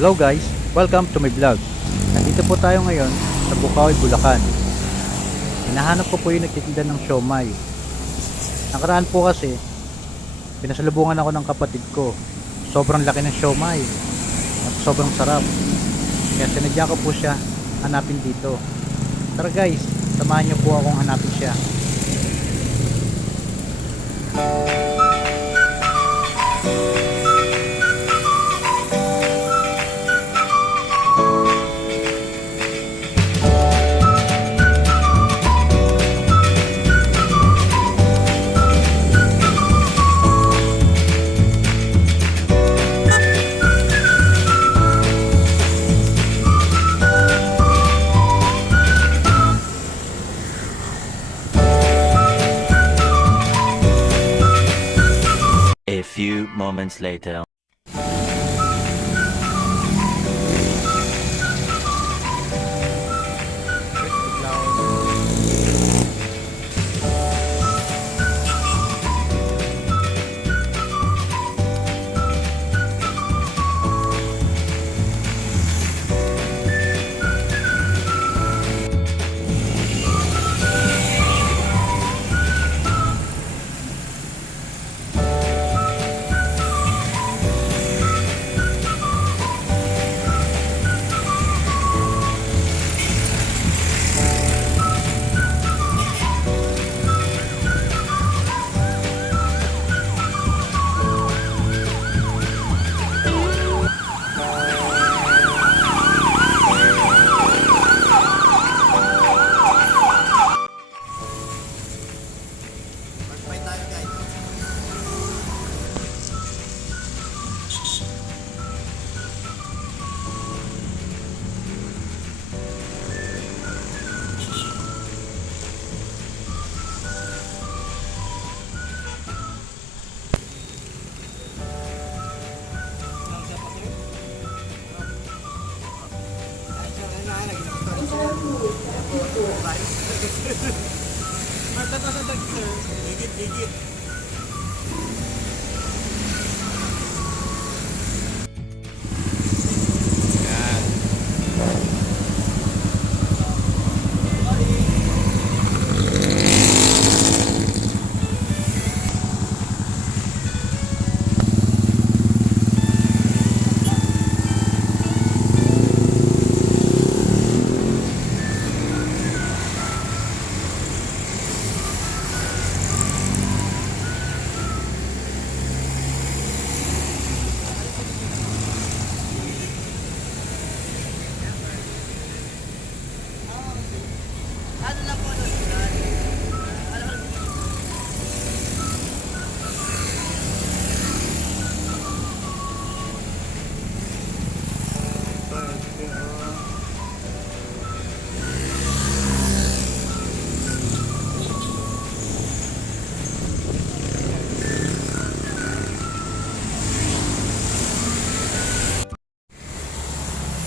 Hello guys, welcome to my vlog. Nandito po tayo ngayon sa Bukawi, Bulacan. Hinahanap ko po yung nagtitinda ng siomai. Nakaraan po kasi, pinasalubungan ako ng kapatid ko. Sobrang laki ng siomai at sobrang sarap. Kaya sinadya ko po siya hanapin dito. Tara guys, samahan niyo po akong hanapin siya. A few moments later.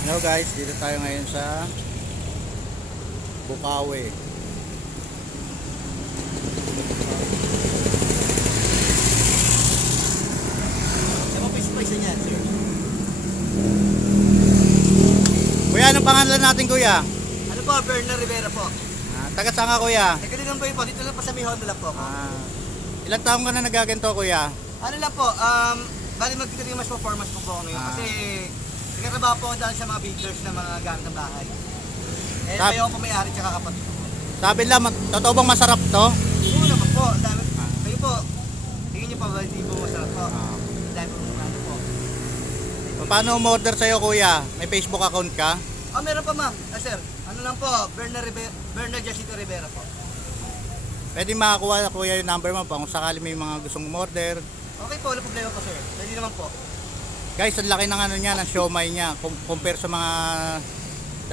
Hello guys, dito tayo ngayon sa Bukawi. Kuya, anong pangalan natin kuya? Ano po, Bernard Rivera po. Taga saan ka kuya? Taga din po yun po, dito lang po sa may Honda lang po ako. Ilang taong ka na nagaganto kuya? Ano lang po, bali magtitirimas po, formas po ako ngayon. Kasi nagkatrabaho po ako dahil sa mga builders na mga gamit ng bahay. Eh, kayo po may-ari tsaka kapatid ko. Sabi lang, totoo bang masarap to? Oo naman po, dami. Kayo po, tingin niyo pa ba, hindi po masarap po. Dami po ano po. Paano umorder sa'yo kuya? May Facebook account ka? Meron pa ma'am. Sir, ano lang po, Bernard Jacinto Rivera po. Pwede makakuha kuya yung number mo pa kung sakali may mga gustong umorder. Okay po, wala problema po sir. Pwede naman po. Guys, ang laki ng ano niya, ng siomai niya compare sa mga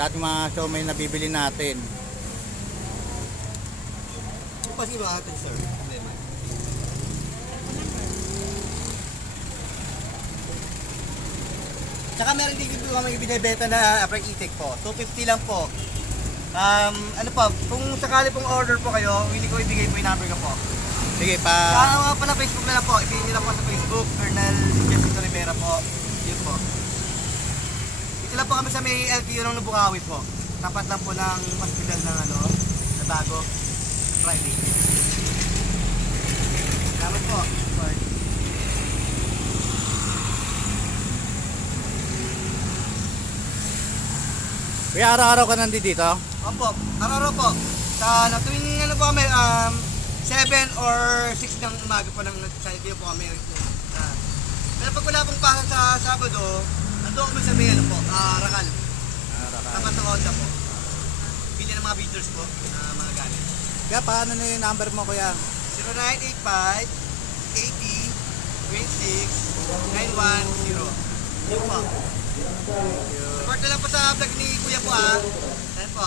dating mga siomai na bibili natin. Ito pa sino atin sir. Problema. Tsaka meron din po kami binibenta na apple itik po. 250 lang po. Ano po, kung sakali pong order po kayo, hindi ko ibigay po yung number ko po. Sige pa. Pala Facebook na lang po. Ibigay nyo lang po sa Facebook, Colonel Jessica Rivera po. Yun po. Sila po kami sa may LTO ng Bukawi po. Tapat lang po ng hospital ng na bago. Friday. Salamat po. Kuya, araw-araw ka nandito dito? Opo, araw-araw po. Sa tuwing po kami, 7 or 6 ng umaga po ng sa LTO po kami. Pero pag wala pong pasok sa Sabado, ando kami sa may Rakal. Tapat ng Honda po. Pili ng mga bidders po na mga gamit. Kaya paano na yung number mo, kuya? 0985 80 26 910. Yun po. Support na lang po sa vlog ni Kuya po ha. Ayan po.